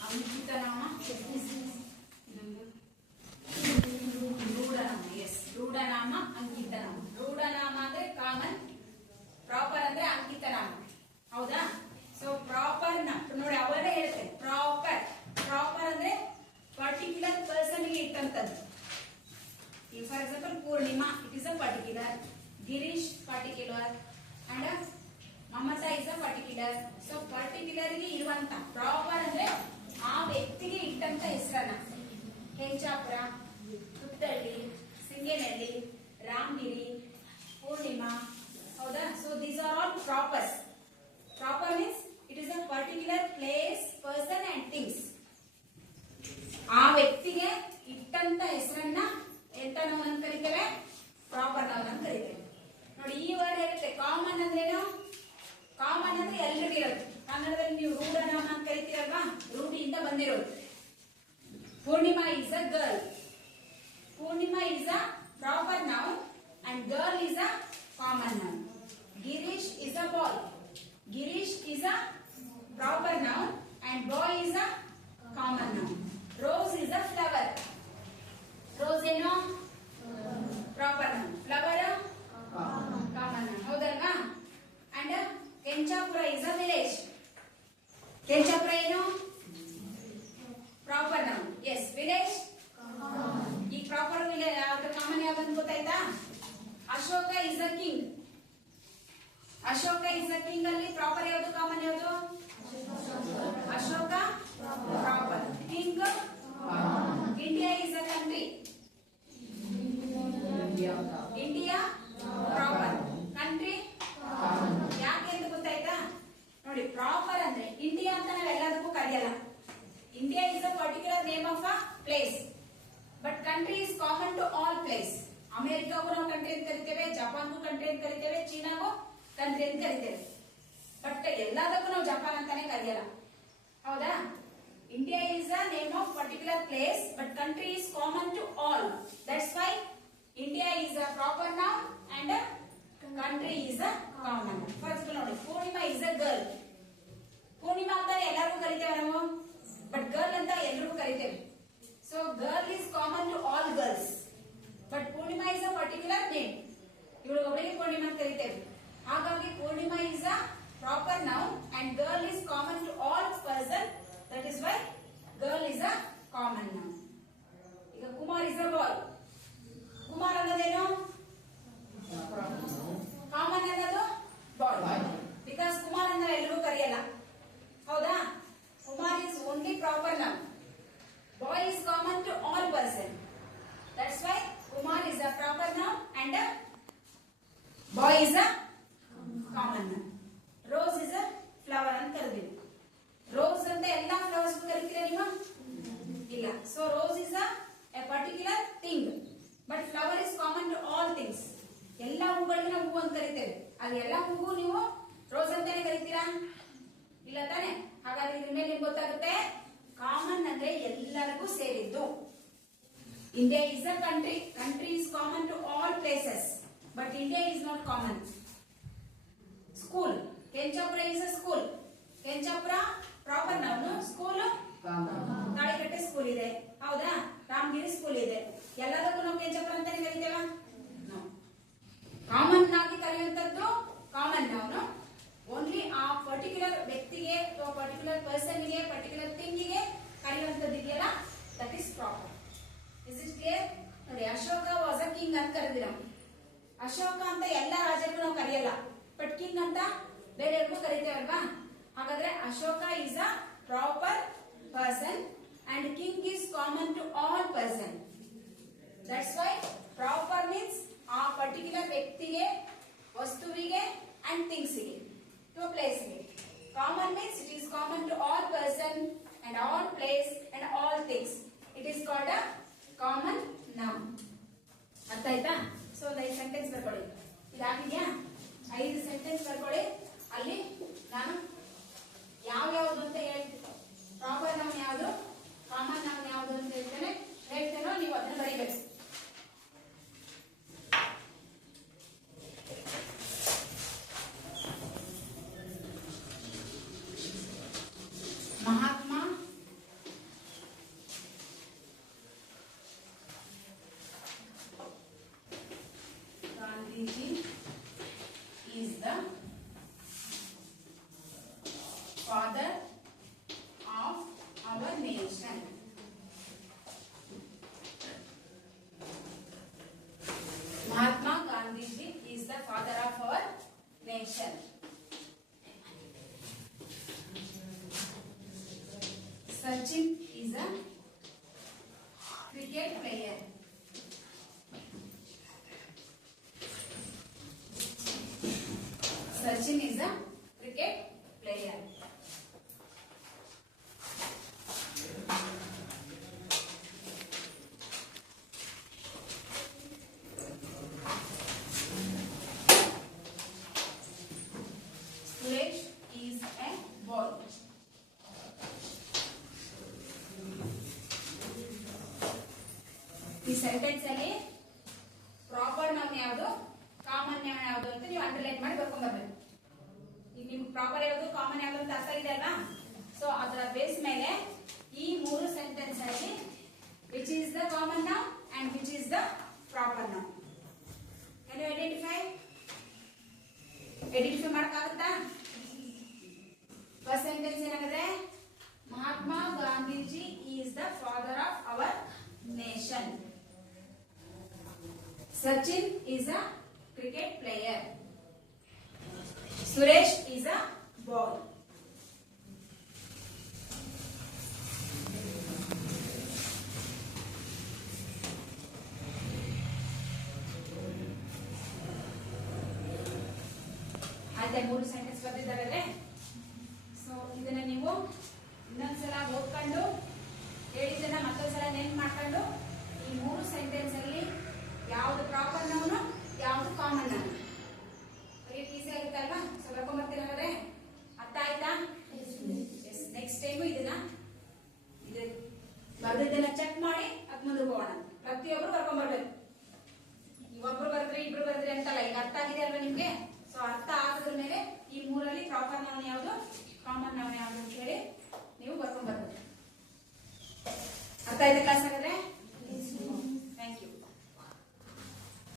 ಅಂಕಿತ ನಾಮ, ರೂಢನಾಮ. ಎಸ್, ರೂಢನಾಮ, ಅಂಕಿತ ನಾಮ. ರೂಢನಾಮ ಅಂದ್ರೆ ಕಾಮನ್, ಪ್ರಾಪರ್ ಅಂದ್ರೆ ಅಂಕಿತ ನಾಮ. ಹೌದಾ? ಸೊ ಪ್ರಾಪರ್ ನೋಡಿ ಅವರೇ ಹೇಳ್ತಾರೆ ಪ್ರಾಪರ್. ಪ್ರಾಪರ್ ಅಂದ್ರೆ ಪರ್ಟಿಕ್ಯುಲರ್ ಪರ್ಸನ್ ಗೆ ಇಟ್ಟಂತದ್ದು. For example, Purnima, it is a particular. Girish, particular. And Mamata is a particular. So particularly ಇರುವಂತ ಪ್ರಾಪರ್ ಅಂದ್ರೆ ಆ ವ್ಯಕ್ತಿಗೆ ಇಟ್ಟಂತ ಹೆಸರನ್ನ. ಕೆಂಚಾಪುರ, ಪುತ್ತಳ್ಳಿ, ಸಿಂಗೇನಹಳ್ಳಿ, ರಾಮಗಿರಿ, ಪೂರ್ಣಿಮಾ. ಹೌದಾ? So these are all propers. Proper means it is a particular place, person and things. ಆ ವ್ಯಕ್ತಿಗೆ ಇಟ್ಟಂತ ಹೆಸರನ್ನ ಎಂತ ನಾವು ಅಂತ ಕರಿತೇವೆ? ಪ್ರಾಪರ್ ನಾವು ಅಂತ ಕರಿತೇವೆ. ನೋಡಿ ಈ ವರ್ಡ್ ಹೇಳುತ್ತೆ ಕಾಮನ್ ಅಂದ್ರೇನು? ಕಾಮನ್ ಅಂದ್ರೆ ಎಲ್ರಿಗೂ ಇರೋದು. ಕನ್ನಡದಲ್ಲಿ ನೀವು ರೂಢನಾಮ ಅಂತ ಕರಿತೀರಲ್ವಾ? ರೂಢಿಯಿಂದ ಬಂದಿರೋದು. Purnima is a girl. Purnima is a proper noun and girl is a common noun. Girish is a boy. Girish is a proper noun and boy is a common noun. Rose is a flower. Rose ಏನು? Proper noun. Flower common noun. ಹೌದಲ್ವಾ? And Kenchapura is a village. Kenchapura ಏನು? Proper noun. Yes, village ಈ proper village ಯಾವ್ದು common ಯಾವ್ದು ಗೊತ್ತಾಯ್ತಾ? Ashoka is a king. Ashoka is a king ಅಲ್ಲಿ proper ಯಾವ್ದು, common ಯಾವ್ದು? Ashoka proper. King. India is a country. India proper. Country ಯಾಕೆ ಅಂತ ಗೊತ್ತಾಯ್ತಾ? ನೋಡಿ ಪ್ರಾಪರ್ ಅಂದ್ರೆ ಇಂಡಿಯಾ ಅಂತ ನಾವು ಎಲ್ಲದಕ್ಕೂ ಕರೆಯಲ್ಲ. India is a particular name of a place, but country is common to all place. ಅಮೆರಿಕಾಗೂ ನಾವು ಕಂಟ್ರಿ ಅಂತ ಕರಿತೇವೆ, ಜಪಾನ್ಗೂ ಕಂಟ್ರಿ ಅಂತ ಕರಿತೇವೆ, ಚೀನಾಗೂ ಕಂಟ್ರಿ ಅಂತ ಕರಿತೇವೆ. ಬಟ್ ಎಲ್ಲದಕ್ಕೂ ನಾವು ಜಪಾನ್ ಅಂತಾನೆ ಕರೆಯಲ್ಲ. ಹೌದಾ? India is a name of particular place, but country is common to all. That's why India is a proper noun and a country is a common noun. For example, Purnima is a girl. Purnima anta ಎಲ್ಲರಿಗೂ ಕರೀತೇವೆ ನಾವು, but girl ಅಂತ ಎಲ್ಲರಿಗೂ ಕರೀತೇವೆ. So girl is common to all girls, but Purnima is a particular name. ಇವಳು ಒಬ್ಬಳಿಗೆ ಪೂರ್ಣಿಮಾ ಅಂತ ಕರೀತೇವೆ. ಹಾಗಾಗಿ Purnima is a proper noun and girl is common to all person. That is why girl is a common noun. ಈಗ Kumar is a boy. Kumar ಅನ್ನೋದೇನು? Common ಅನ್ನೋದು boy. Because Kumar ಅನ್ನ ಎಲ್ಲರೂ ಕರೆಯಲ್ಲ. ಹೌದಾ? Kumar is only proper noun. Boy is common to all person. That's why Kumar is a proper noun and a boy is a common noun. Rose is a flower ಅಂತ ಕರೆದಿವಿ. Rose ಅಂತ ಎಲ್ಲಾ flowers ಕರಿತೀರಾ ನೀವು? ಇಲ್ಲ. So rose is a particular thing, but flower is common to all things. ಎಲ್ಲಾ ಹೂಗಳನ್ನ ಹೂ ಅಂತ ಕರಿತೇವೆ. ಅದು ಎಲ್ಲಾ ಹೂವು ನೀವು ರೋಸ್ ಅಂತಾನೆ ಕರಿತೀರಾ? ಇಲ್ಲ ತಾನೆ? ಹಾಗಾದ್ರೆ ಇದ್ರ ಮೇಲೆ ನಿಮ್ಗೆ ಗೊತ್ತಾಗುತ್ತೆ ಕಾಮನ್ ಅಂದ್ರೆ ಎಲ್ಲರಿಗೂ ಸೇರಿದ್ದು. India is a country. Country is common to all places, but India is not common. School. Kenchapura is a school. Kenchapura proper noun. School Talikatte school ಇದೆ. ಹೌದಾ? ರಾಮಗಿರಿ ಸ್ಕೂಲ್ ಇದೆ. ಎಲ್ಲದಕ್ಕೂ ನಾವು ಕೆಂಚಾಪುರ ಅಂತಾನೆ ಕರಿತೇವ? ಕಾಮನ್ ಆಗಿ ಕರೆಯುವಂತದ್ದು ಕಾಮನ್ ನೌನ್. ಓನ್ಲಿ ಆ ಪರ್ಟಿಕ್ಯುಲರ್ ವ್ಯಕ್ತಿಗೆ ಅಥವಾ ಪರ್ಟಿಕ್ಯುಲರ್ ಪರ್ಸನ್ ಗೆ ಪರ್ಟಿಕ್ಯುಲರ್ ಥಿಂಗ್ ಗೆ ಕರೆಯುವಂತದ್ದು ಇದೆಯಲ್ಲ, that is proper. Is it clear? ನೋಡಿ, ಅಶೋಕ ವಾಸ್ ಅ ಕಿಂಗ್ ಅಂತ ಕರೆದಿರ. ಅಶೋಕ ಅಂತ ಎಲ್ಲ ರಾಜರಿಗೂ ನಾವು ಕರೆಯಲ್ಲ, ಬಟ್ ಕಿಂಗ್ ಅಂತ ಬೇರೆಯವ್ರಿಗೂ ಕರಿತೇವಲ್ವಾ? ಹಾಗಾದ್ರೆ Ashoka is a proper person and king is common to all person. That's why proper means ಆ particular ವ್ಯಕ್ತಿಗೆ, ವಸ್ತುವಿಗೆ and things ಗೆ, to place ಗೆ. Common means it is common to all person and all place and all things. It is called a common noun. ಅರ್ಥ ಆಯ್ತಾ? So ಒಂದು 5 sentence ಬರ್ಕೊಳ್ಳಿ. ಇದಾಗಿದೆಯಾ? 5 sentence ಬರ್ಕೊಳ್ಳಿ. ಅಲ್ಲಿ ನಾನು ಯಾವ್ಯಾವ್ದು ಅಂತ ಹೇಳ್ತೀನಿ. ಪ್ರಾಪರ್ ನೌನ್ ಯಾವುದು, ಕಾಮನ್ ನೌನ್ ಯಾವುದು ಅಂತ ಹೇಳ್ತೇನೋ ನೀವು ಅದನ್ನ ಬರೀಬೇಕು. Mahatma Gandhiji is the father of our nation. Mahatma Gandhiji is the father of our nation. Sachin is a cricket player. Sachin is a cricket player. Suresh is a boy. ಈ sentence ಅಲ್ಲಿ proper noun ಯಾವುದು, common noun ಯಾವುದು ಅಂತ ನೀವು underline ಮಾಡಿ ಬರ್ಕೊಂಡ್ ಬರ್ಬೇಕು. ಈಗ ನಿಮ್ಗೆ ಪ್ರಾಪರ್ ಯಾವುದು, ಕಾಮನ್ ಯಾವುದು ಅಂತ ಅರ್ಥ ಇದೆ ಅಲ್ವಾ? ಸೊ ಅದರ ಬೇಸ್ ಮೇಲೆ ಈ 3 ಸೆಂಟೆನ್ಸ್ ಅಲ್ಲಿ which is the common noun and which is the proper noun. Can you identify ಮಾಡಕ್ಕಾಗುತ್ತಾ? ಫಸ್ಟ್ ಸೆಂಟೆನ್ಸ್ ಏನಾಗಿದೆ? Mahatma Gandhiji is the father of our nation. Sachin is a cricket player. Suresh is a boy. ಆಯ್ತಾ? 3 sentence ಬರ್ದಿದ್ದಾಗಲೇ. So ಇದನ್ನ ನೀವು ಇನ್ನೊಂದ್ಸಲ ಓದ್ಕೊಂಡು ಹೇಳಿದ್ದನ್ನ ಮತ್ತೊಂದ್ಸಲ ನೆನ್ಪು ಮಾಡ್ಕೊಂಡು ಈ 3 ಸೆಂಟೆನ್ಸ್ ಅಲ್ಲಿ ಯಾವುದು ಪ್ರಾಪರ್ ನೌನ್, ಯಾವುದು ಕಾಮನ್ ನೌನ್ ಬರೀಕ್ ಈಸಿ ಆಗುತ್ತಲ್ವಾ? ಸೊ ಬರ್ಕೊಂಡ್ಬರ್ತೀರ. ಅರ್ಥ ಆಯ್ತಾ? ನೆಕ್ಸ್ಟ್ ಟೈಮು ಇದು ಬರ್ದಿದ್ದನ್ನ ಚೆಕ್ ಮಾಡಿ ಅದ್ ಮುಂದೆ ಹೋಗೋಣ. ಪ್ರತಿಯೊಬ್ರು ಬರ್ಕೊಂಡ್ಬರ್ಬೇಕು. ಒಬ್ರು ಬರ್ತಾರೆ ಇಬ್ರು ಬರ್ತಾರೆ ಅಂತಲ್ಲ. ಈಗ ಅರ್ಥ ಆಗಿದೆ ಅಲ್ವಾ ನಿಮ್ಗೆ? ಸೊ ಅರ್ಥ ಆಗದ್ರ ಮೇಲೆ ಈ 3ರಲ್ಲಿ ಪ್ರಾಪರ್ ನೌನ್ ಯಾವುದು, ಕಾಮನ್ ನೌನ್ ಯಾವುದು ಅಂತ ಹೇಳಿ ನೀವು ಬರ್ಕೊಂಡ್ಬರ್ಬೇಕು. ಅರ್ಥ ಆಯ್ತಾ ಕ್ಲಾಸ್?